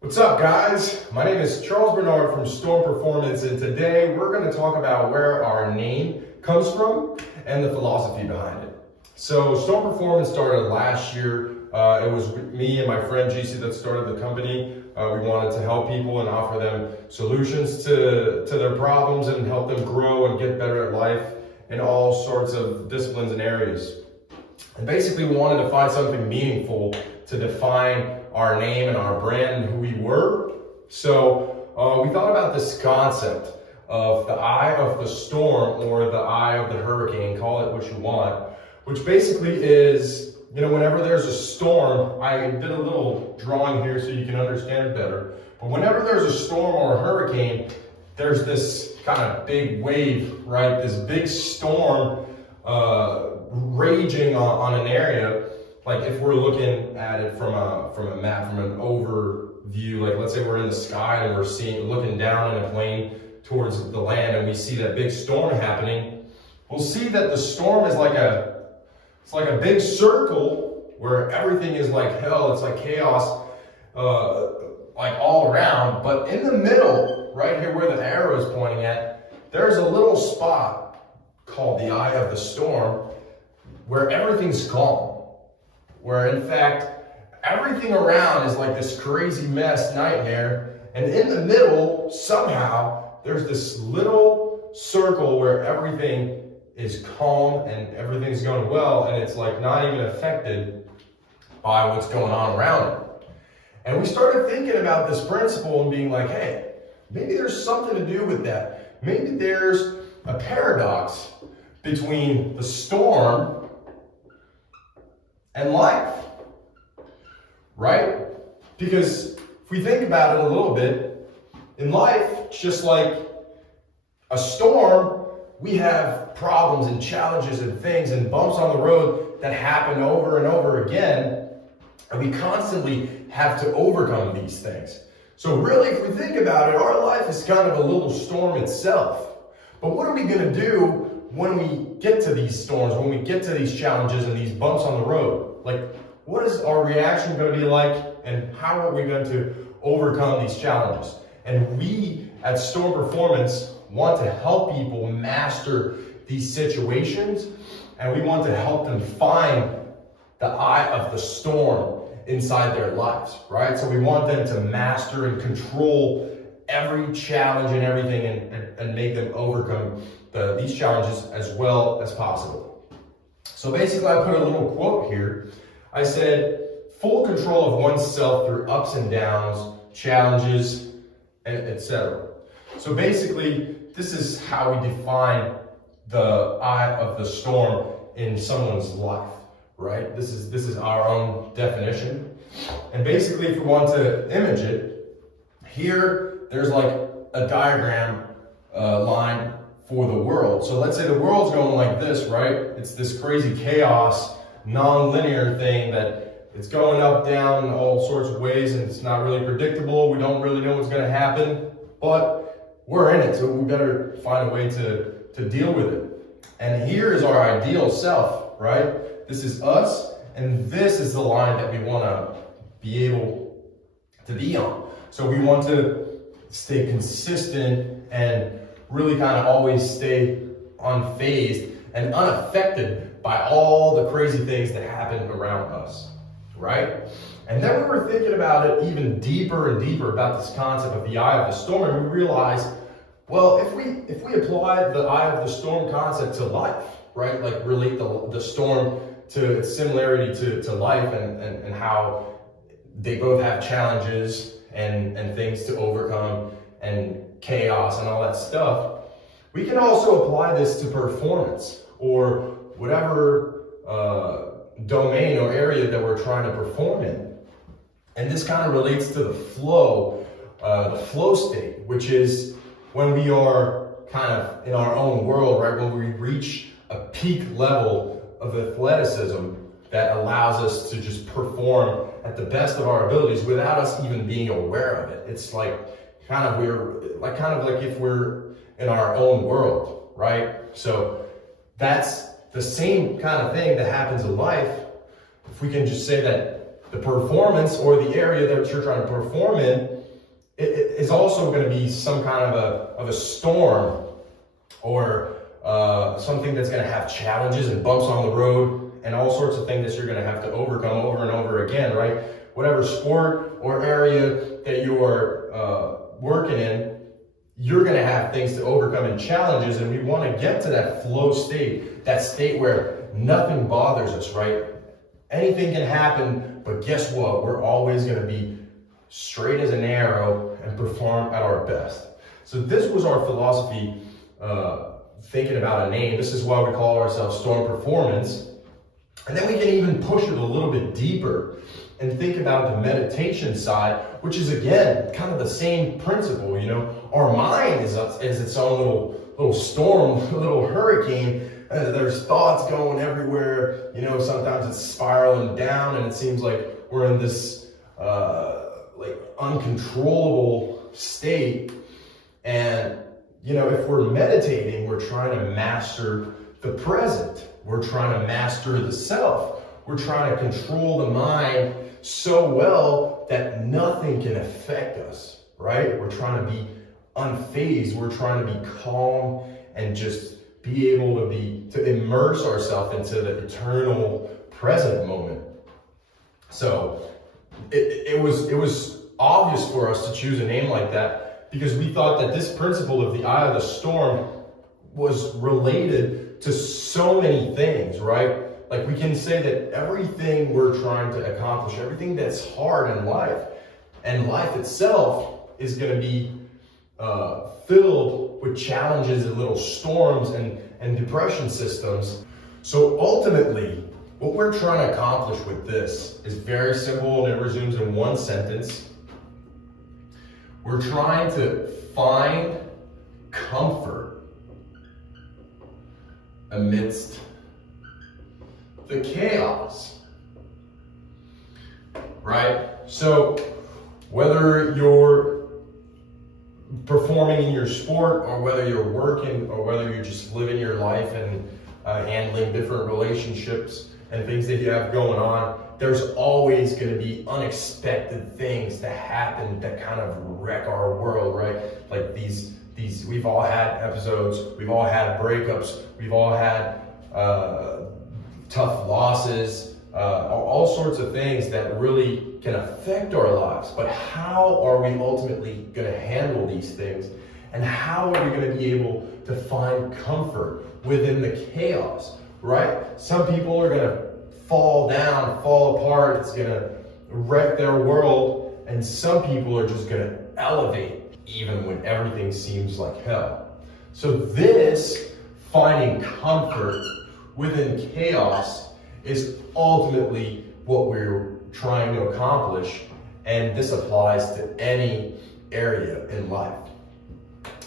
What's up, guys? My name is Charles Bernard from Storm Performance, and today we're going to talk about where our name comes from and the philosophy behind it. So Storm Performance started last year. It was me and my friend GC that started the company. We wanted to help people and offer them solutions to their problems and help them grow and get better at life in all sorts of disciplines and areas. And basically we wanted to find something meaningful to define our name and our brand and who we were. So we thought about this concept of the eye of the storm, or the eye of the hurricane, call it what you want, which basically is, whenever there's a storm, I did a little drawing here so you can understand it better, but whenever there's a storm or a hurricane, there's this kind of big wave, right? This big storm raging on an area. Like if we're looking at it from a map, from an overview, like let's say we're in the sky and we're looking down in a plane towards the land and we see that big storm happening, we'll see that the storm is like a big circle where everything is like hell, it's like chaos, like all around. But in the middle, right here where the arrow is pointing at, there's a little spot called the eye of the storm where everything's calm. Where in fact, everything around is like this crazy mess nightmare, and in the middle, somehow, there's this little circle where everything is calm and everything's going well, and it's like not even affected by what's going on around it. And we started thinking about this principle and being like, hey, maybe there's something to do with that. Maybe there's a paradox between the storm and life, right? Because if we think about it a little bit, in life, just like a storm, we have problems and challenges and things and bumps on the road that happen over and over again, and we constantly have to overcome these things. So really, if we think about it, our life is kind of a little storm itself. But what are we going to do when we get to these storms, when we get to these challenges and these bumps on the road? Like, what is our reaction going to be like, and how are we going to overcome these challenges? And we at Storm Performance want to help people master these situations, and we want to help them find the eye of the storm inside their lives, right? So we want them to master and control every challenge and everything, and make them overcome these challenges as well as possible. So basically, I put a little quote here. I said, full control of oneself through ups and downs, challenges, and etc. So basically, this is how we define the eye of the storm in someone's life, right? This is our own definition. And basically, if we want to image it, here there's like a diagram line for the world. So let's say the world's going like this, right? It's this crazy chaos, non-linear thing that it's going up, down in all sorts of ways, and it's not really predictable. We don't really know what's going to happen, but we're in it, so we better find a way to deal with it. And here is our ideal self, right? This is us, and this is the line that we want to be able to be on. So we want to stay consistent and really kind of always stay unfazed and unaffected by all the crazy things that happen around us, right? And then we were thinking about it even deeper and deeper about this concept of the eye of the storm, and we realized, well, if we apply the eye of the storm concept to life, right? Like relate the storm to its similarity to life, and how they both have challenges and things to overcome and chaos and all that stuff, we can also apply this to performance, or whatever domain or area that we're trying to perform in. And this kind of relates to the flow state, which is when we are kind of in our own world, right? When we reach a peak level of athleticism that allows us to just perform at the best of our abilities without us even being aware of it. It's like kind of like if we're in our own world, right? So that's the same kind of thing that happens in life. If we can just say that The performance or the area that you're trying to perform in is also going to be some kind of a storm, or something that's going to have challenges and bumps on the road and all sorts of things that you're going to have to overcome over and over again, right? Whatever sport or area that you are working in, you're going to have things to overcome and challenges, and we want to get to that flow state, that state where nothing bothers us, right? Anything can happen, but guess what? We're always going to be straight as an arrow and perform at our best. So this was our philosophy, thinking about a name. This is why we call ourselves Storm Performance. And then we can even push it a little bit deeper and think about the meditation side, which is, again, kind of the same principle. You know, our mind is its own little storm, a little hurricane. There's thoughts going everywhere. You know, sometimes it's spiraling down, and it seems like we're in this like uncontrollable state. And you know, if we're meditating, we're trying to master the present. We're trying to master the self. We're trying to control the mind so well that nothing can affect us, right? We're trying to be unfazed. We're trying to be calm and just be able to immerse ourselves into the eternal present moment. So it was obvious for us to choose a name like that, because we thought that this principle of the eye of the storm was related to so many things, right? Like, we can say that everything we're trying to accomplish, everything that's hard in life, and life itself is going to be filled with challenges and little storms and depression systems. So ultimately, what we're trying to accomplish with this is very simple, and it resumes in one sentence. We're trying to find comfort amidst the chaos, right? So whether you're performing in your sport, or whether you're working, or whether you're just living your life and handling different relationships and things that you have going on, there's always going to be unexpected things that happen that kind of wreck our world, right? Like these we've all had episodes, we've all had breakups, we've all had tough losses, all sorts of things that really can affect our lives. But how are we ultimately going to handle these things? And how are we going to be able to find comfort within the chaos, right? Some people are going to fall down, fall apart. It's going to wreck their world. And some people are just going to elevate even when everything seems like hell. So this finding comfort within chaos is ultimately what we're trying to accomplish. And this applies to any area in life.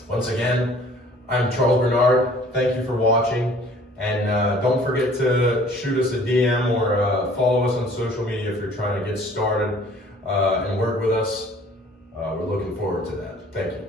Once again, I'm Charles Bernard. Thank you for watching. And don't forget to shoot us a DM or follow us on social media if you're trying to get started and work with us. We're looking forward to that. Thank you.